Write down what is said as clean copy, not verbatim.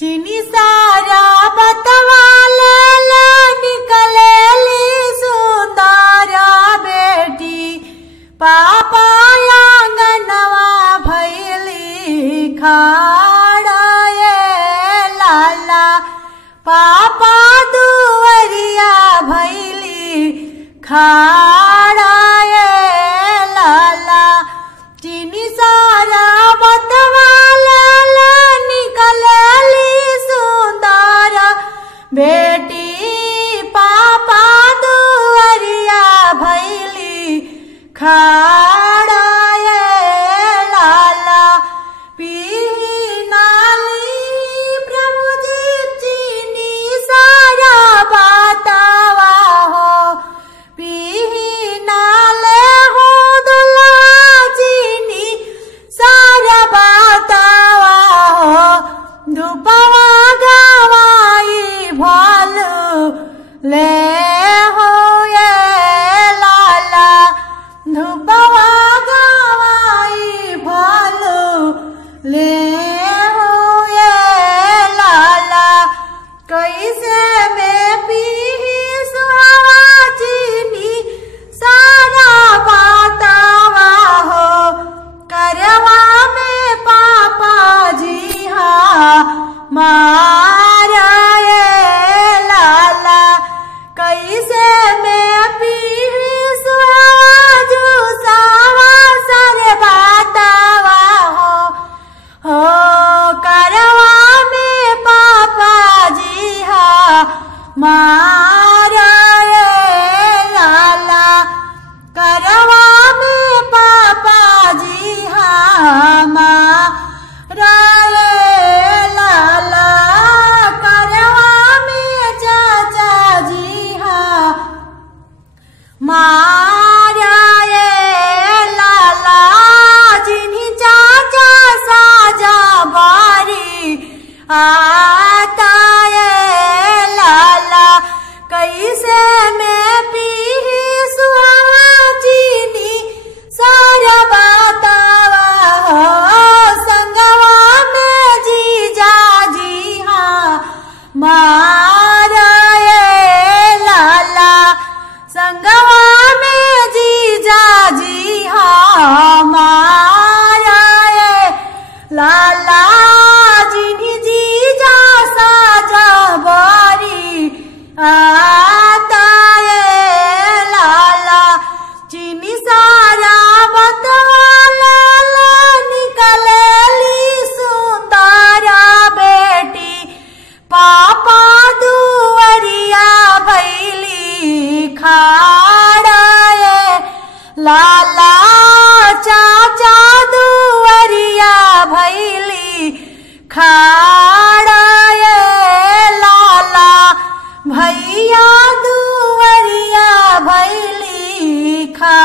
चीनी सारा बतवाले निकलेली सुंदर बेटी पापा आंगनवा भैली खाड़ा ये लाला पापा दुवरिया भैली खाड़ा ये लाला चीनी सारा बतवाले निकलेली सुंदर बेटी पापा दुवरिया भैली खाड़ा ये लाला पीही नाली प्रभु जी चीनी सारा बतावा हो पीही नाले हो दुला चीनी सारा बतावा हो धूपवा गवाई भालू ले हो ये लाला धूपवा गवाई भालू ले हो ये लाला कैसे में पीही सुहावा चीनी सारा बतावा हो करवा में पापा जी मारा ये लाला कैसे में पीही सुहावा जुसावा सर बतावा हो करवा में पापा जी मारा ये लाला करवा में पापा जी मारा ये लाला करवा में चाचा जी मारा ये लाला जिन्हीं चाचा साजा बारी आता ये लाला कैसे में पीही सुहावा चीनी सारा बतावा हो संगवा में जीजा जी मारा ये लाला संगवा में जीजा जी मारा ये लाला जिन्हीं जीजा साजा बारी आता ये लाला चीनी सारा बतवाला निकलेली सुंदर बेटी पापा दुवरिया भैली खाड़ा ये लाला चाचा दुवरिया भैली खाड़ा ये लाला भैया दुवरिया भैली खा